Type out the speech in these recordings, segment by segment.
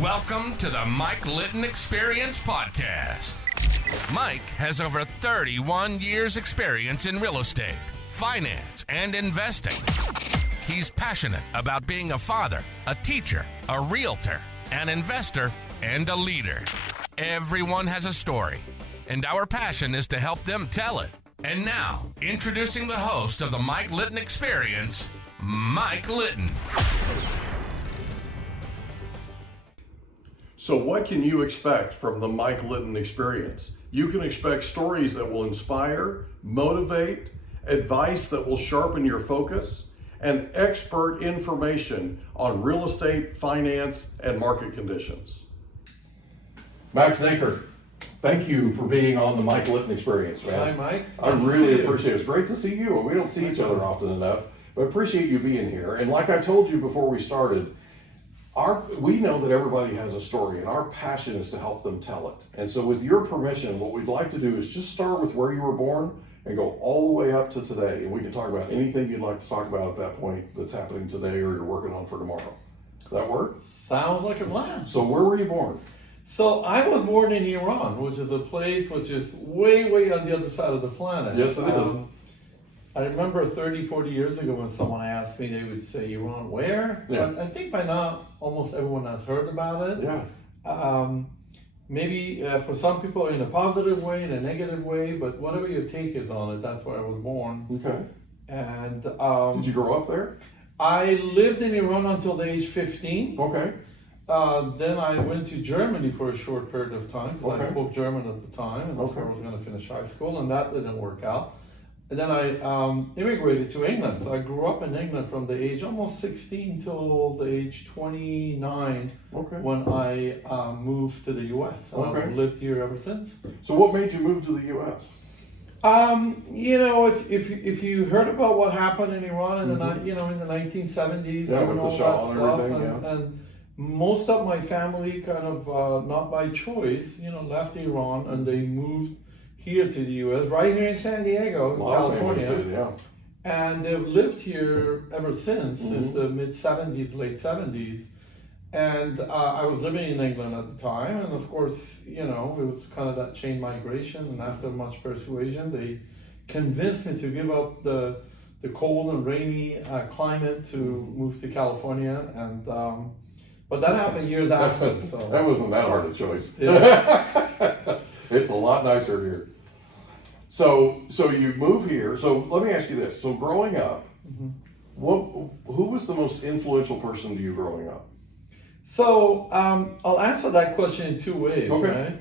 Welcome to the Mike Litton Experience podcast. Mike has over 31 years experience in real estate, finance, and investing. He's passionate about being a father, a teacher, a realtor, an investor, and a leader. Everyone has a story, and our passion is to help them tell it. And now, introducing the host of the Mike Litton Experience, Mike Litton. So what can you expect from the Mike Litton Experience? You can expect stories that will inspire, motivate, advice that will sharpen your focus, and expert information on real estate, finance, and market conditions. Max Zaker, thank you for being on the Mike Litton Experience, man. Hi, Mike. I really appreciate it. It's great to see you. We don't see each other often enough, but appreciate you being here. And like I told you before we started, we know that everybody has a story, and our passion is to help them tell it. And so with your permission, what we'd like to do is just start with where you were born and go all the way up to today. And we can talk about anything you'd like to talk about at that point that's happening today or you're working on for tomorrow. Does that work? Sounds like a plan. So where were you born? So I was born in Iran, which is a place which is way, way on the other side of the planet. Yes, it is. I remember 30, 40 years ago when someone asked me, they would say, Iran, where? Yeah. But I think by now, almost everyone has heard about it. Yeah. Maybe for some people in a positive way, in a negative way, but whatever your take is on it, that's where I was born. Okay. And Did you grow up there? I lived in Iran until the age 15. Okay. Then I went to Germany for a short period of time because I Okay. spoke German at the time, and that's where I was going to finish high school, and that didn't work out. And then I immigrated to England. So I grew up in England from the age almost 16 till the age 29 Okay. when I moved to the U.S. And Okay. I've lived here ever since. So what made you move to the U.S.? If you heard about what happened in Iran in the 1970s, Yeah, and with the all Shah that and stuff, everything, and most of my family kind of not by choice, left Iran and they moved here to the U.S. right here in San Diego, A lot of families California, did, yeah. and they've lived here ever since the mid 70s, late 70s. And I was living in England at the time, and of course, it was kind of that chain migration. And after much persuasion, they convinced me to give up the cold and rainy climate to move to California. And but that happened years after. So. That wasn't that hard a choice. Yeah. It's a lot nicer here. So you move here. So let me ask you this. So growing up, who was the most influential person to you growing up? So I'll answer that question in two ways. Okay. Right?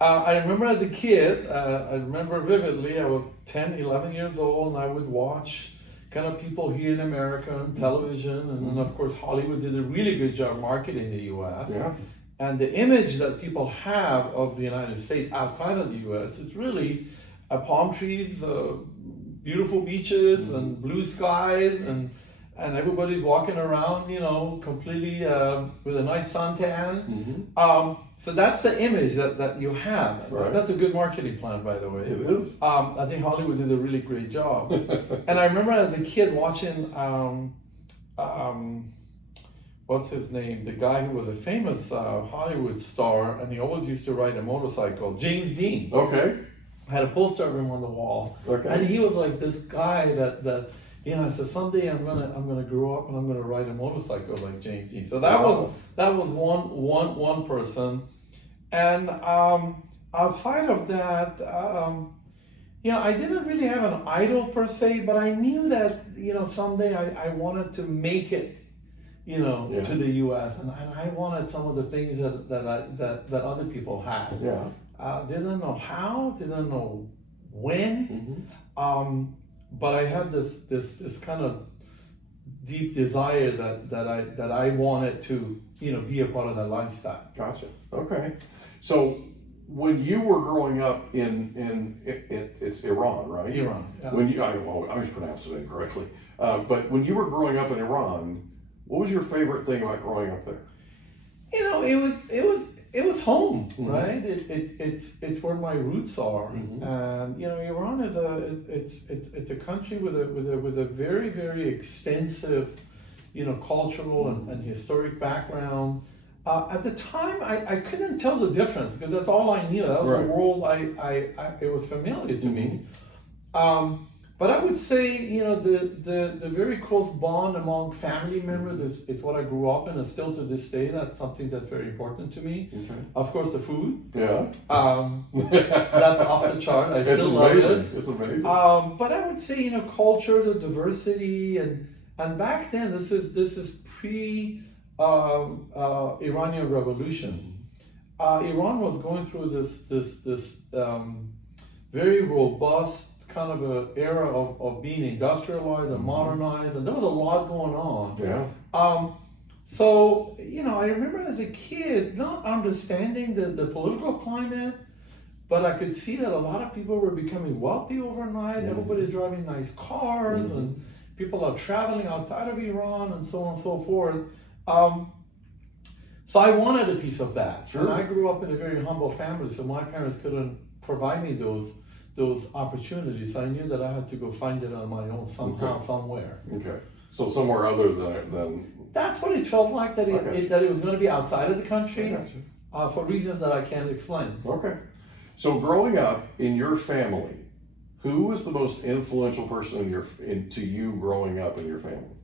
I remember as a kid, I remember vividly, I was 10, 11 years old, and I would watch kind of people here in America on television, and then of course Hollywood did a really good job marketing the U.S. Yeah. And the image that people have of the United States outside of the U.S. is really palm trees, beautiful beaches, and blue skies, and everybody's walking around, completely with a nice suntan. So that's the image that you have. Right. That's a good marketing plan, by the way. It is. I think Hollywood did a really great job. And I remember as a kid watching, what's his name? The guy who was a famous Hollywood star, and he always used to ride a motorcycle, James Dean. Okay. I had a poster of him on the wall. Okay. And he was like this guy that I said someday I'm gonna grow up and I'm gonna ride a motorcycle like James Dean. So that was one person, and outside of that, I didn't really have an idol per se, but I knew that someday I wanted to make it, to the U.S. and I wanted some of the things that other people had. Yeah. Didn't know how, didn't know when. But I had this kind of deep desire that I wanted to be a part of that lifestyle. Gotcha. Okay. So when you were growing up in it's Iran, right? Iran. Yeah. When you I always pronounce it incorrectly, but when you were growing up in Iran, what was your favorite thing about growing up there? It was home, right? It's where my roots are, and Iran is it's a country with a very, very extensive, cultural and historic background. At the time, I couldn't tell the difference because that's all I knew. That was Right. the world it was familiar to me. But I would say, the very close bond among family members is what I grew up in, and still to this day, that's something that's very important to me. Okay. Of course, the food. Yeah. That's off the chart. I still love it. It's amazing. But I would say, culture, the diversity, and back then, this is pre Iranian Revolution. Iran was going through this very robust kind of a era of being industrialized and modernized, and there was a lot going on. Yeah. So, I remember as a kid not understanding the political climate, but I could see that a lot of people were becoming wealthy overnight. Everybody's driving nice cars, and people are traveling outside of Iran, and so on and so forth. So I wanted a piece of that. Sure. And I grew up in a very humble family, so my parents couldn't provide me those opportunities. I knew that I had to go find it on my own somehow, somewhere. Okay. So somewhere other than That's what it felt like, that that it was going to be outside of the country, I gotcha. for reasons that I can't explain. Okay. So growing up in your family, who was the most influential person to you growing up in your family?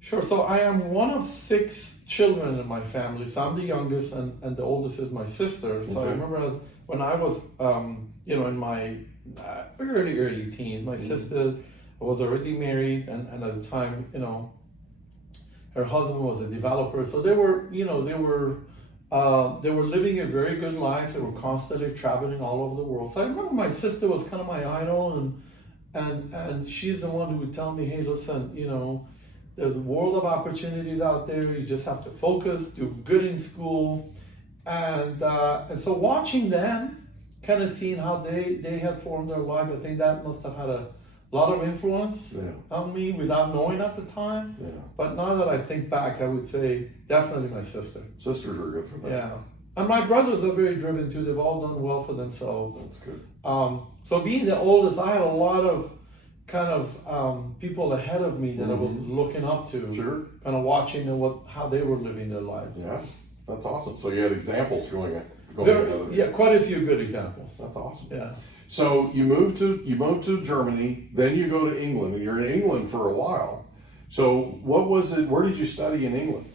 Sure. So I am one of 6 children in my family. So I'm the youngest, and the oldest is my sister. So I remember when I was, in my early teens, my sister was already married, and at the time, her husband was a developer. So they were living a very good life. They were constantly traveling all over the world. So I remember my sister was kind of my idol, and she's the one who would tell me, hey, listen, there's a world of opportunities out there. You just have to focus, do good in school. And so watching them, kind of seeing how they had formed their life, I think that must have had a lot of influence on me without knowing at the time. Yeah. But now that I think back, I would say definitely my sister. Sisters are good for that. Yeah. And my brothers are very driven too. They've all done well for themselves. That's good. So being the oldest, I had a lot of kind of people ahead of me that I was looking up to. Sure. Kind of watching how they were living their life. Yeah. That's awesome. So you had examples going Quite a few good examples. That's awesome. Yeah. So you moved to Germany, then you go to England, and you're in England for a while. So what was it? Where did you study in England?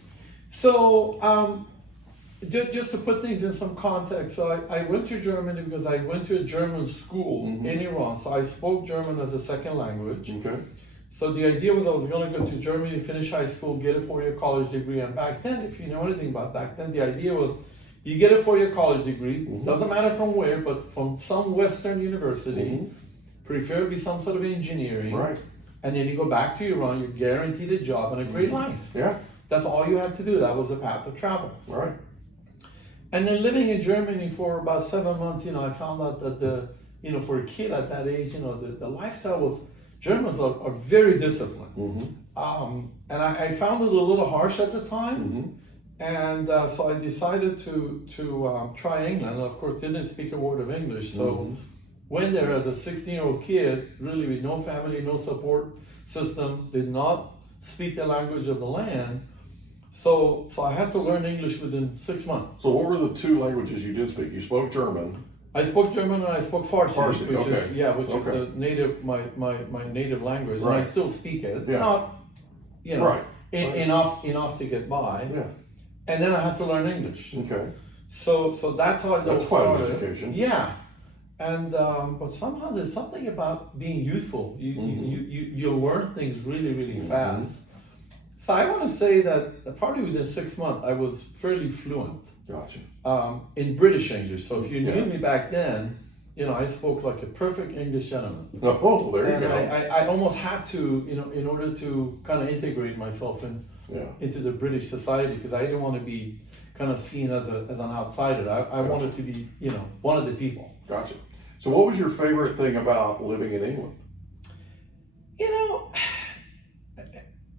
So just to put things in some context, so I went to Germany because I went to a German school in Iran. So I spoke German as a second language. Okay. So the idea was I was going to go to Germany, finish high school, get a 4-year college degree. And back then, if you know anything about back then, the idea was you get a 4-year college degree, doesn't matter from where, but from some Western university, preferably some sort of engineering. Right. And then you go back to Iran, you're guaranteed a job and a great life. Yeah. That's all you had to do. That was the path of travel. Right. And then living in Germany for about 7 months, I found out that for a kid at that age, the lifestyle was, Germans are very disciplined. And I found it a little harsh at the time. And so I decided to try England. And of course, didn't speak a word of English. So went there as a 16-year-old kid, really with no family, no support system, did not speak the language of the land. So I had to learn English within 6 months. So what were the 2 languages you did speak? You spoke German. I spoke German and I spoke Farsi, which okay. is the native my native language, Right. and I still speak it. Yeah. Not, Right. enough to get by. Yeah. And then I had to learn English. Okay. So that's how it all That's quite an started. education. Yeah. And but somehow there's something about being youthful. You learn things really, really fast. So I want to say that probably within 6 months I was fairly fluent. Gotcha. In British English. So if you knew Yeah. me back then, I spoke like a perfect English gentleman. Oh, there you And go. I almost had to, in order to kind of integrate myself into the British society, because I didn't want to be kind of seen as an outsider. I wanted to be, one of the people. Gotcha. So what was your favorite thing about living in England?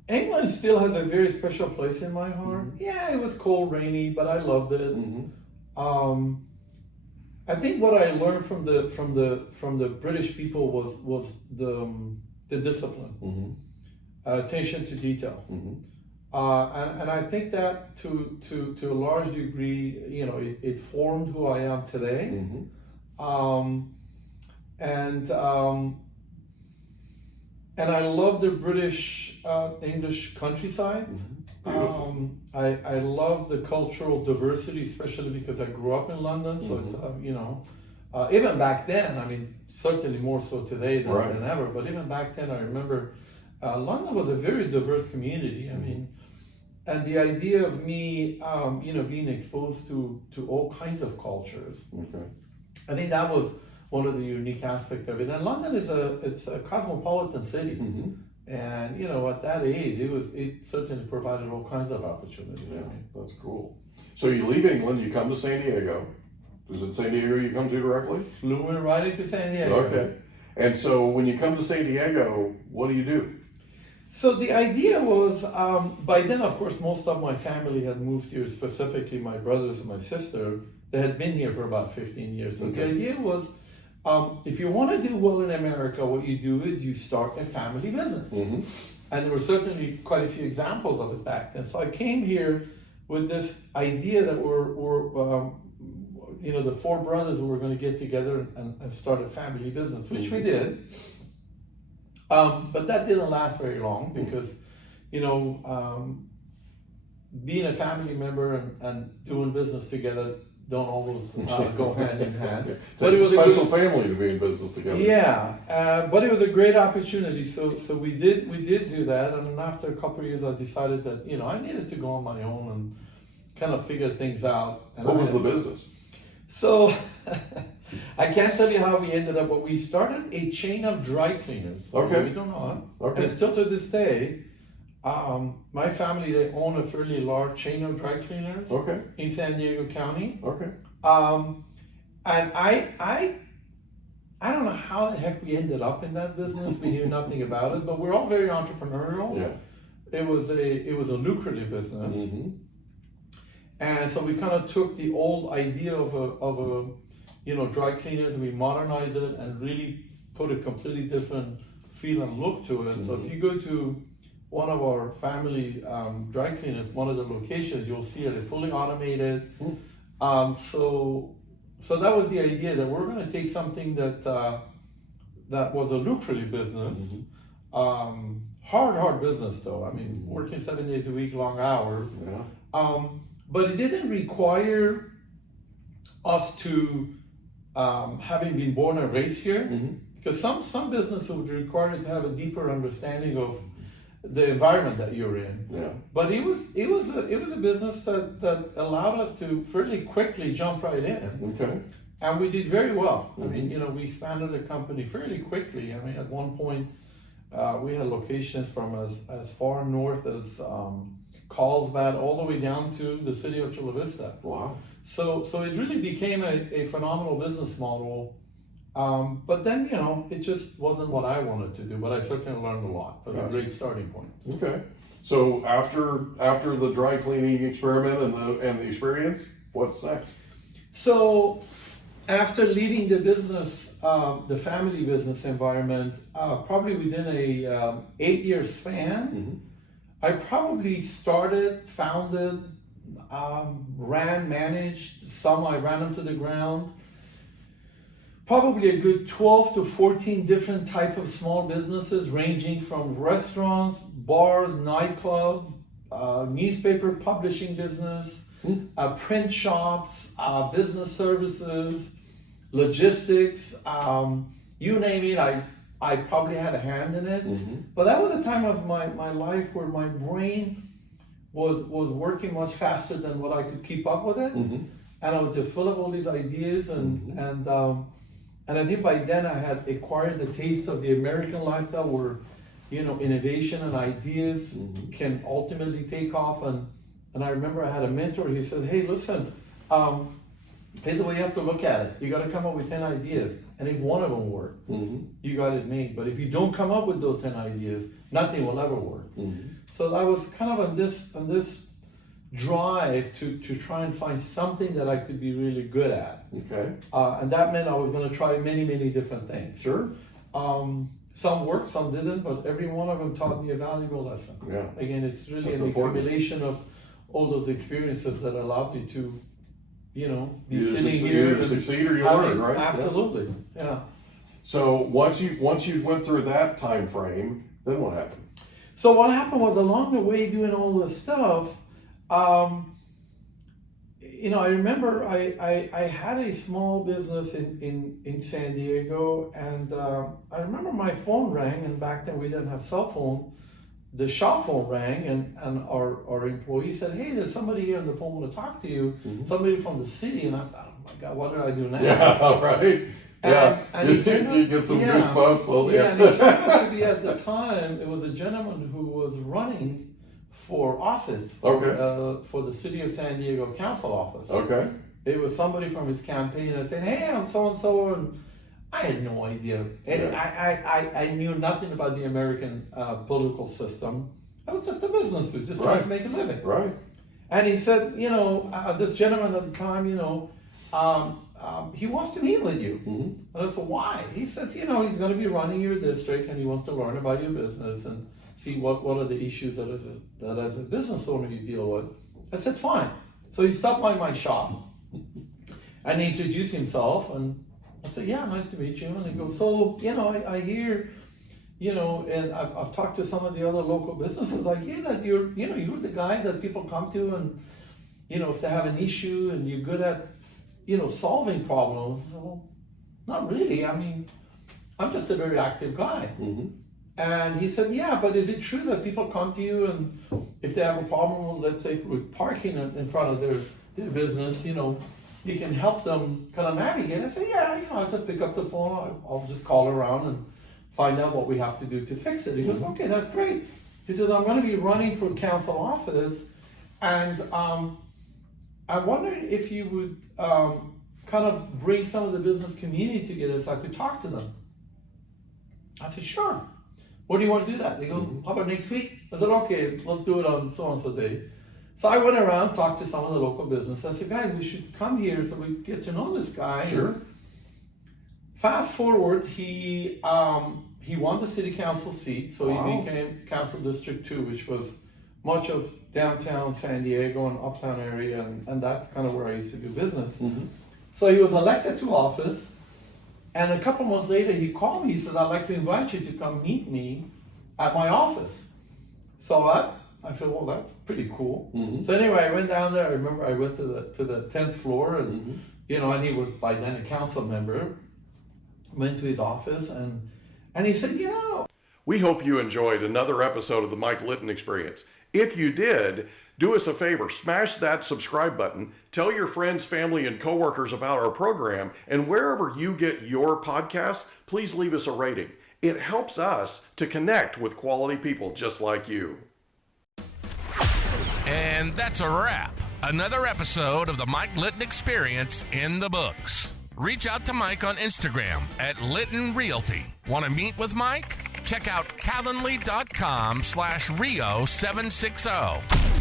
England still has a very special place in my heart. Yeah, it was cold, rainy, but I loved it. I think what I learned from the British people was the discipline, attention to detail. And I think that to a large degree, it formed who I am today. And I love the British English countryside. I love the cultural diversity, especially because I grew up in London. So it's even back then, I mean, certainly more so today than ever. But even back then, I remember London was a very diverse community. I mean, and the idea of me, being exposed to all kinds of cultures. I think that was one of the unique aspects of it. And London it's a cosmopolitan city. And at that age, it certainly provided all kinds of opportunities for me. That's cool. So you leave England, you come to San Diego. Is it San Diego you come to directly? Flew in right into San Diego. Okay. And so when you come to San Diego, what do you do? So the idea was, by then, of course, most of my family had moved here, specifically my brothers and my sister. They had been here for about 15 years. So the idea was, if you want to do well in America, what you do is you start a family business. And there were certainly quite a few examples of it back then. So I came here with this idea that we're the four brothers were going to get together and start a family business, which we did. But that didn't last very long because, being a family member and doing business together don't always go hand in hand. But it was a special family to be in business together. Yeah, but it was a great opportunity. So we did do that, and then after a couple of years, I decided that I needed to go on my own and kind of figure things out. And what was the business? So I can't tell you how we ended up, but we started a chain of dry cleaners. Okay. We don't know. Okay. And still to this day, my family, they own a fairly large chain of dry cleaners in San Diego County. Okay. And I don't know how the heck we ended up in that business. We knew nothing about it, but we're all very entrepreneurial. Yeah. It was a lucrative business. And so we kind of took the old idea of a dry cleaners, and we modernized it and really put a completely different feel and look to it. So if you go to one of our family dry cleaners, one of the locations, you'll see it fully automated. So that was the idea, that we're going to take something that was a lucrative business, hard business though. I mean, working 7 days a week, long hours. But it didn't require us to, having been born and raised here, because some businesses would require you to have a deeper understanding of the environment that you're in. But it was a business that allowed us to fairly quickly jump right in. And we did very well. I mean, we expanded the company fairly quickly. I mean, at one point, we had locations from as far north as Carlsbad all the way down to the city of Chula Vista. Wow. So it really became a phenomenal business model. But then, it just wasn't what I wanted to do, but I certainly learned a lot. It was a great starting point. Okay. So after the dry cleaning experiment and the experience, what's next? So after leaving the business, the family business environment, probably within a 8-year span, I probably started, founded, managed, some I ran them to the ground. Probably a good 12 to 14 different type of small businesses, ranging from restaurants, bars, nightclubs, newspaper publishing business, print shops, business services, logistics, you name it, I probably had a hand in it. But that was a time of my life where my brain was working much faster than what I could keep up with it. And I was just full of all these ideas, and I think by then I had acquired the taste of the American lifestyle, where innovation and ideas can ultimately take off. And I remember I had a mentor. He said, "Hey, listen, here's the way you have to look at it. You got to come up with 10 ideas, and if one of them work, you got it made. But if you don't come up with those 10 ideas, nothing will ever work." So I was kind of on this drive to try and find something that I could be really good at. And that meant I was going to try many different things. Sure. some worked, some didn't, but every one of them taught me a valuable lesson. Yeah. Again, it's really That's an important. accumulation of all those experiences that allowed me to, be You sitting succeed, here. you and succeed or you having- learn, right? Yeah. Absolutely, yeah. So once you went through that time frame, then what happened? So what happened was along the way doing all this stuff, I remember I had a small business in San Diego, and I remember my phone rang, and back then we didn't have cell phone. The shop phone rang, and our employee said, "Hey, there's somebody here on the phone want to talk to you, somebody from the city." And I thought, "Oh my God, what did I do now?" Yeah, right. And You get some goosebumps. Well, yeah, and it turned out to be at the time, it was a gentleman who was running for office for the city of San Diego council office. Okay. It was somebody from his campaign. I said, "Hey, I'm so and so," and I had no idea. And I knew nothing about the American political system. I was just a business dude, just trying to make a living. Right. And he said, this gentleman at the time, he wants to meet with you. Mm-hmm. And I said, why? He says, he's going to be running your district, and he wants to learn about your business and see what are the issues that as a business owner you deal with. I said, fine. So he stopped by my shop and he introduced himself, and I said, yeah, nice to meet you. And he goes, so, I hear, and I've talked to some of the other local businesses. I hear that you're the guy that people come to, and, if they have an issue and you're good at, solving problems. I said, well, not really. I mean, I'm just a very active guy. Mm-hmm. And he said, yeah, but is it true that people come to you, and if they have a problem, let's say with parking in front of their business, you can help them kind of navigate? I said, yeah, I just pick up the phone, I'll just call around and find out what we have to do to fix it. He goes, okay, that's great. He says, I'm going to be running for council office, and I'm wondering if you would kind of bring some of the business community together so I could talk to them. I said, sure. When do you want to do that? They go, how about next week? I said, okay, let's do it on so-and-so day. So I went around, talked to some of the local businesses. I said, guys, we should come here so we get to know this guy. Sure. Fast forward, he won the city council seat, so Wow. he became council district 2, which was much of downtown San Diego and uptown area, and that's kind of where I used to do business. Mm-hmm. So he was elected to office, and a couple months later he called me. He said, I'd like to invite you to come meet me at my office. So I feel, well, that's pretty cool. Mm-hmm. So anyway, I went down there. I remember I went to the 10th floor, and and he was by then a council member. Went to his office, and he said, We hope you enjoyed another episode of the Mike Litton Experience. If you did, do us a favor, smash that subscribe button, tell your friends, family, and coworkers about our program, and wherever you get your podcasts, please leave us a rating. It helps us to connect with quality people just like you. And that's a wrap. Another episode of the Mike Litton Experience in the books. Reach out to Mike on Instagram at Litton Realty. Want to meet with Mike? Check out Calendly.com/Rio760.